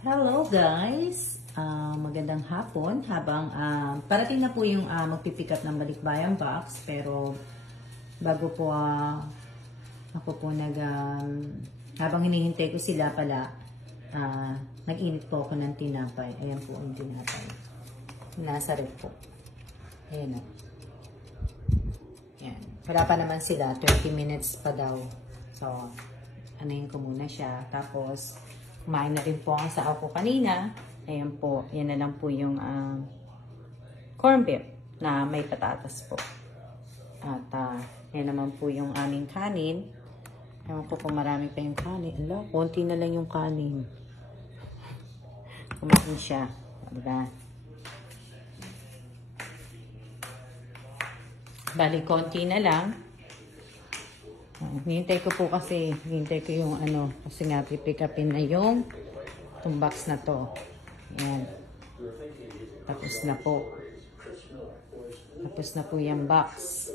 Hello guys! Magandang hapon habang parating na po yung magpipick up ng Balikbayan box, pero bago po ako po habang hinihintay ko sila pala, nag-init po ako ng tinapay. Ayan po ang tinapay. Nasa ref po. Ayan o. Ayan. Wala pa naman sila. 20 minutes pa daw. So, anayin ko muna siya. Tapos, kumain na rin po ang sa ako kanina. Ayan po. Yan na lang po yung corn beef na may patatas po. At yan naman po yung aming kanin. Ewan ko kung marami pa yung kanin. Ala, konti na lang yung kanin. Kumain siya. Diba? Bali, konti na lang. Hintay ko po kasi, hintay ko yung kasi nga pipick upin na yung itong box na to. Ayan. Tapos na po. Tapos na po yung box.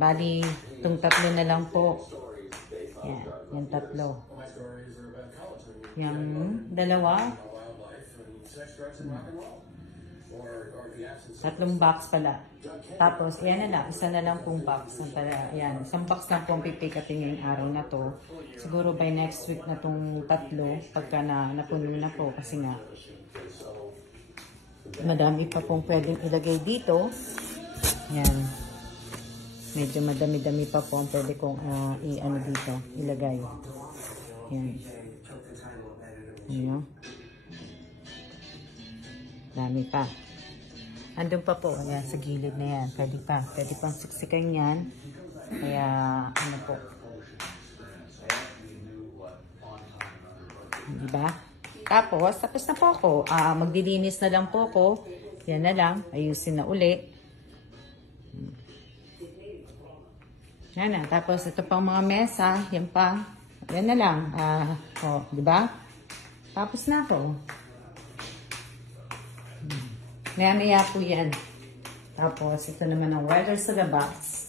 Bali, itong tatlo na lang po. Ayan, yung tatlo. Yung dalawa. Tatlong box pala. Tapos, ayan na lang. Isa na lang pong box. Ayan, isang box na pong pipick upin ngayong araw na to. Siguro by next week na tong tatlo. Pagka napuno na po. Kasi nga, madami pa pong pwedeng ilagay dito. Ayan. Medyo madami-dami pa po ang pwede kong dito. Ilagay. Ayan. Ayan. Dami pa. Andun pa po. Ayan, sa gilid na yan. Pwede pa. Pwede pang siksikan yan. Kaya, po. Diba? Tapos na po ako. Magdilinis na lang po ako. Yan na lang. Ayusin na uli. Yan na. Tapos, ito pang mga mesa. Yan pa. Yan na lang. Diba? Tapos na ako. Maya-maya po yan. Tapos, ito naman ang weather sa labas.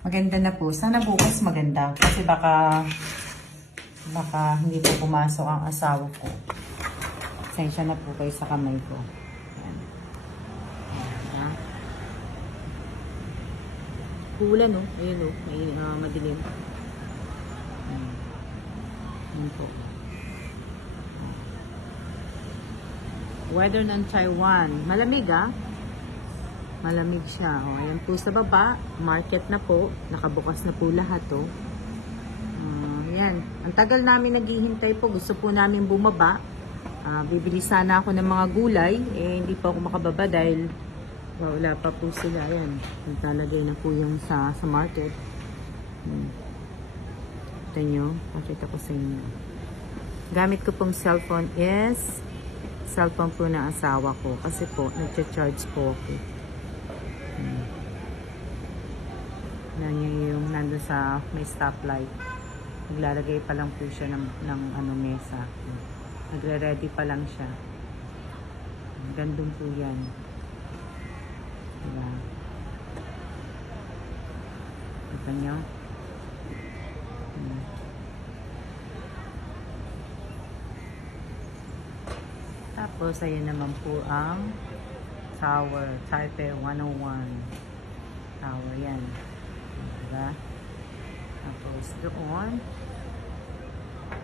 Maganda na po. Sana bukas maganda. Kasi baka hindi po pumasok ang asawa ko. Pasensya na po kayo sa kamay ko. Ayan. Ayan. Kulan, no? Ayun, no? May madilim. Ayan. Ayan po. Weather ng Taiwan. Malamig Malamig siya. Ayan po sa baba. Market na po. Nakabukas na po lahat ayan. Ang tagal namin naghihintay po. Gusto po namin bumaba. Bibili sana ako ng mga gulay. Hindi pa ako makababa dahil wala pa po sila. Ayan. Nagtalagay na po yung sa market. Ito nyo. Pakita ko sa inyo. Gamit ko pong cellphone is cellphone po ng asawa ko. Kasi po, nagcha-charge po ako. Yung nandun sa may stoplight. Naglalagay pa lang po siya ng mesa. Nagre-ready pa lang siya. Gandun po yan. Diba? Ito nyo. Tapos, ayan naman po ang tower. Taipei 101. Tower yan. Diba? Tapos, doon.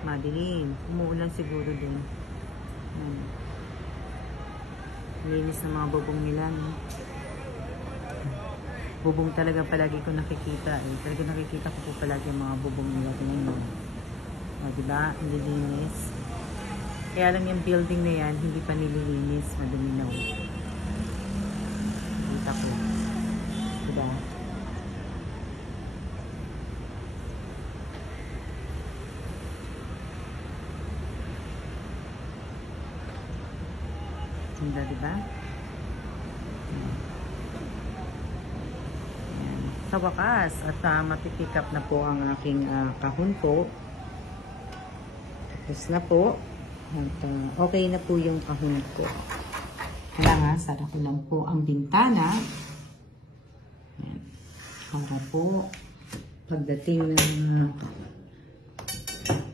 Madilim. Umuulan siguro dun. Linis ng mga bubong nila. No? Bubong talaga palagi ko nakikita. Talaga nakikita ko po palagi ang mga bubong nila. Diba? Ang linis. Kaya lang yung building na yan, hindi pa nililinis, madumi na. Kita ko. Diba? Ganda, diba? Ayan. Sa wakas, at mapipick up na po ang aking kahon po. Tapos na po. At, okay na po yung kahon ko. Kailangan, sara ko lang po ang bintana. Ayan. Para po, pagdating ng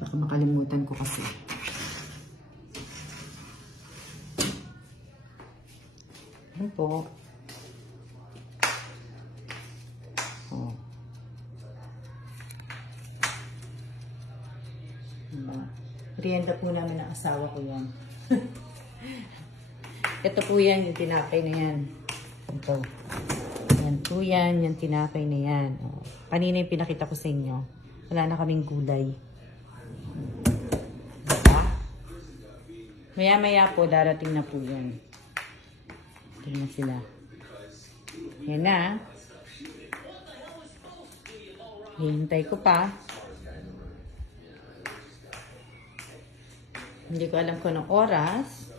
baka makalimutan ko kasi. Yan po. Oh. Diba? Merienda po namin ng asawa ko yan. Ito po yan, yung tinapay na yan. Ito. Yan po yan, yung tinapay na yan. Oh. Kanina yung pinakita ko sa inyo. Wala na kaming gulay. Diba? Maya-maya po, darating na po yan. Tingnan sila. Yan na. Hihintay ko pa. Hindi ko alam kung anong oras.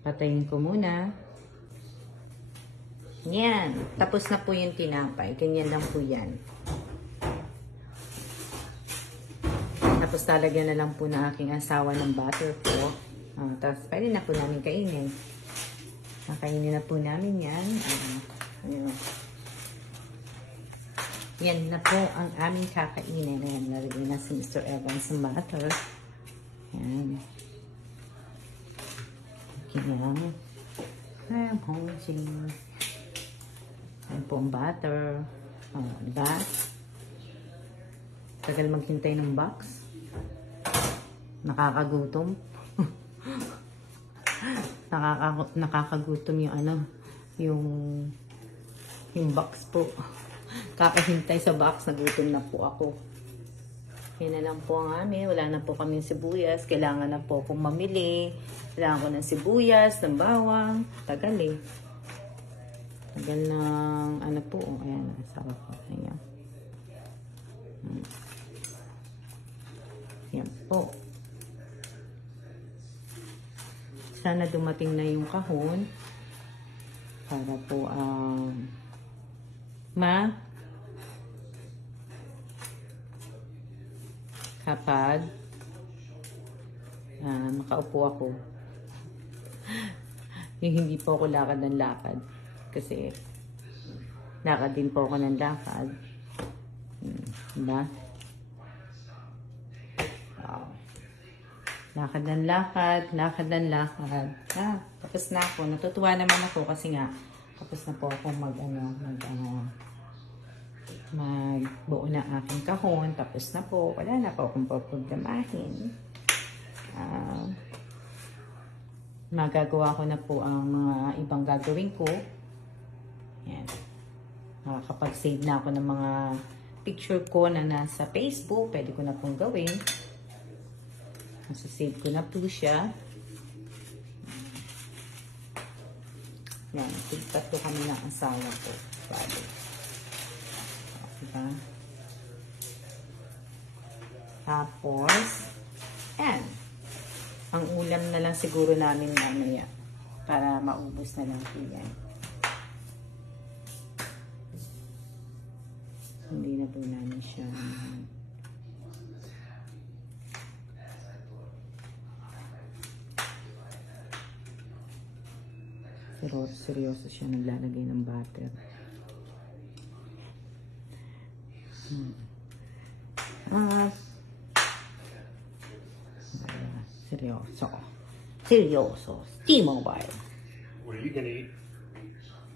Patayin ko muna. Yan. Tapos na po yung tinapay. Ganyan lang po yan. Tapos talagyan na lang po na aking asawa ng butter po. Tapos pwede na po namin kainin. Kakainin na po namin yan. Ayan. Yan na po ang aming kakainin. Ayan, nalagay na si Mr. Evans ng butter. Ayan. Okay lang. I'm hungry. Ayan po ang butter. Diba? Tagal maghintay ng box. Nakakagutom. Nakakagutom yung ano, yung box po. Kakahintay sa box, nagutom na po ako. Yan na lang po ang amin. Wala na po kaming sibuyas. Kailangan na po akong mamili. Kailangan ko ng sibuyas, ng bawang. Tagal eh. Tagal ng ano po. Ayan, sarap po. Ayan. Yan po. Sana dumating na yung kahon. Para po kapag makaupo ako. Yung hindi po ako lakad ng lakad. Kasi lakad din po ako ng lakad. Diba? Wow. Lakad ng lakad, lakad ng lakad. Tapos na ako. Natutuwa naman ako kasi nga tapos na po ako magbuo na aking kahon. Tapos na po. Wala na po akong paprogramahin. Magagawa ko na po ang mga ibang gagawin ko. Yan. Makakapag-save na ako ng mga picture ko na nasa Facebook. Pwede ko na pong gawin. Nasa-save ko na po siya. Yan, tatlo kami ng asawa ko. Bali. Diba? Tapos, yan. Ang ulam na lang siguro namin mamaya. Para maubos na lang po yan. Hindi na po namin siya. Pero seryoso siya naglalagay ng butter. Seryoso. Seryoso. T-Mobile. What are you gonna eat?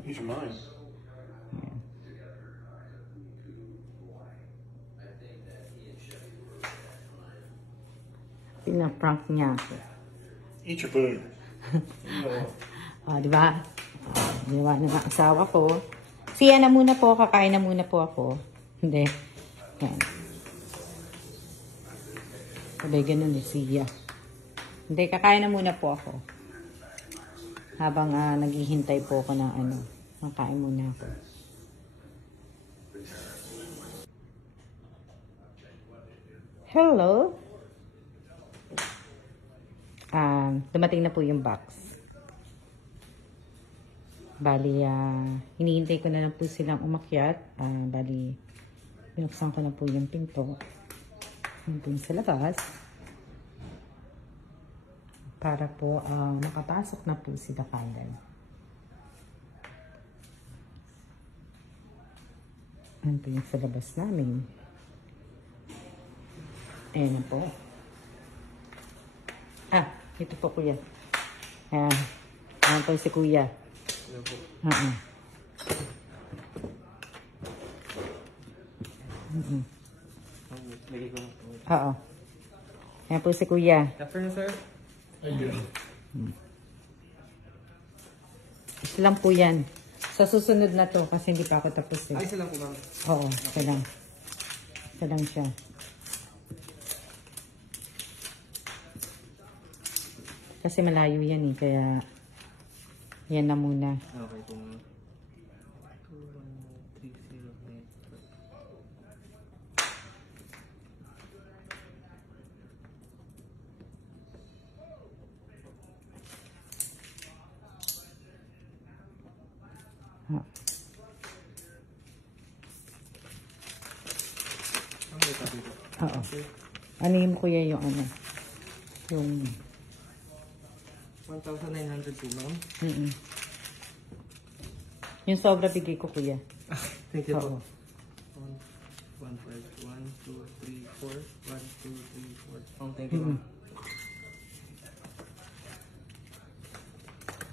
Use your mind. Pinaprank niya ako. Eat your food. Diba? Diba ng asawa ko. Siya na muna po, kakain na muna po ako. Hindi. Yan. Sabay ganun eh, siya. Hindi, kakain na muna po ako. Habang naghihintay po ako ng kakain muna ako. Hello? Dumating na po yung box. Bali, hinihintay ko na lang po silang umakyat. Bali, binuksan ko na po yung pinto. Yung sa labas. Para po makapasok na po si Dakagay. Ano po yung sa labas namin. Ayan na po. Ito po kuya. Ayan. Ayan po si kuya. Ano po? Lagi ko na po. Oo. Ayan po si kuya. Afternoon, sir. Ayun. Isa lang po yan. Sa susunod na to, kasi hindi pa ako tapos eh. Ay, isa lang po, ma'am. Oo, isa lang. Isa lang siya. Kasi malayo yan eh, kaya yan na muna. Okay po, ma'am. 21309. Ha. Oo. Ano yung kuya yung ano? Yung... 1,900 po, ma'am. Yung sobra bigay ko kuya. Thank you Oo. po. 1, 5, 1, 2, 3, 4. 1, 2, 3, 4. Oh, thank you, ma'am.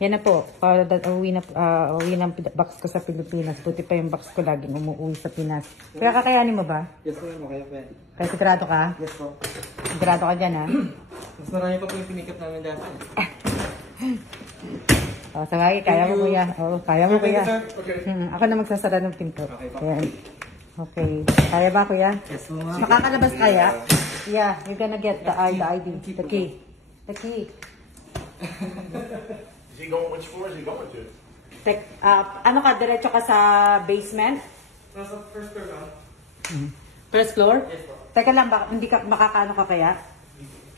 Yan na po. Para uwi ng box ko sa Pilipinas. Buti pa yung box ko laging umuwi sa Pinas. Kaya kakayanin mo ba? Yes po, ma'am. Okay po yan. Kaya sigurado ka? Yes po. Sigurado ka dyan ha? Mas marami pa po yung pinikap namin dati. O, sabagay. Kaya mo kuya. O, kaya mo kuya. Okay. Ako na magsasara ng pinto. Okay po. Ayan. Okay. Kaya ba kuya? Yes po, ma'am. Makakalabas kaya? Yeah, you're gonna get the ID. The key. The key. Is he going? Which floor is he going to? Ano ka, diretso ka sa basement? Nasa first floor, ma'am. First floor? Yes po. Teka lang, hindi ka makakaano ka kaya?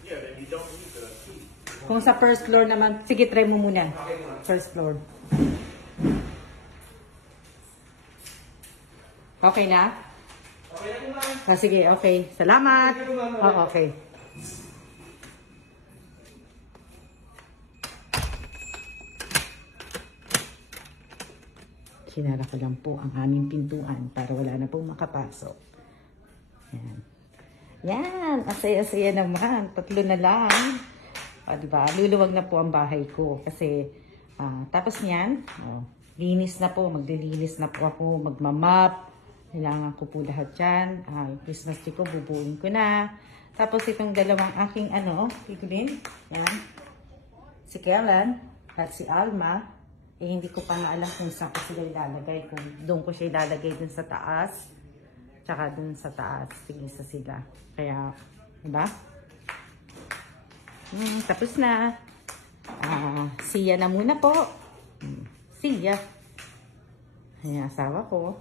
Yeah, then you don't need the key. Kung sa first floor naman, sige, try mo muna. First floor. Okay na? Okay na po, ma'am. Ah, sige, okay. Salamat. Oh, okay. Sinara ko lang po ang aming pintuan para wala na pong makapasok. Yan. Yan. Asaya-asaya naman. 3 na lang. O, diba? Luluwag na po ang bahay ko. Kasi, tapos niyan, linis na po. Maglilinis na po ako. Magmamap. Kailangan ko po lahat yan. Yung Christmas tree ko, bubuin ko na. Tapos itong dalawang aking tigulin. Yan. Si Kellen at si Alma. Eh, hindi ko pa nga alam kung saan ko sila ilalagay. Kung doon ko siya ilalagay dun sa taas. Tsaka dun sa taas. Tigisa sila. Kaya, diba? Tapos na. See ya na muna po. See ya. Ayan, asawa ko.